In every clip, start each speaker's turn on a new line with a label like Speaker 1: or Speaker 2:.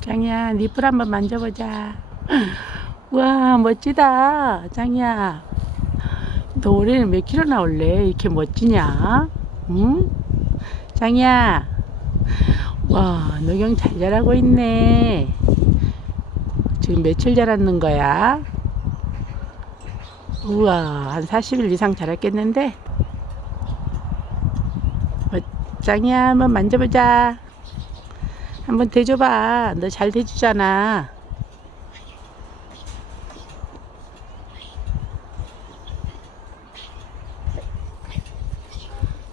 Speaker 1: 짱이야, 니뿔 한번 만져보자. 와, 멋지다. 짱이야. 너 올해는 몇 킬로 나올래? 이렇게 멋지냐? 응? 짱이야. 와, 녹용 잘 자라고 있네. 지금 며칠 자랐는 거야? 우와, 한 40일 이상 자랐겠는데? 어, 짱이야, 한번 만져보자. 한번 대줘봐. 너 잘 대주잖아.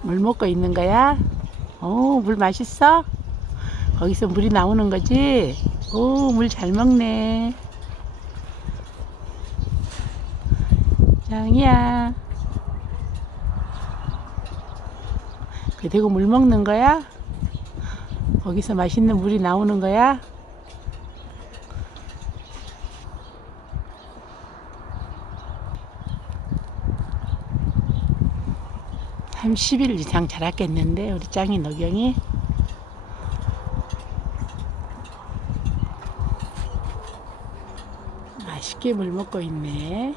Speaker 1: 물 먹고 있는 거야? 오, 물 맛있어? 거기서 물이 나오는 거지? 오, 물 잘 먹네. 짱이야. 그 대고 물 먹는 거야? 거기서 맛있는 물이 나오는 거야? 한 10일 이상 자랐겠는데 우리 짱이 너경이 맛있게 물 먹고 있네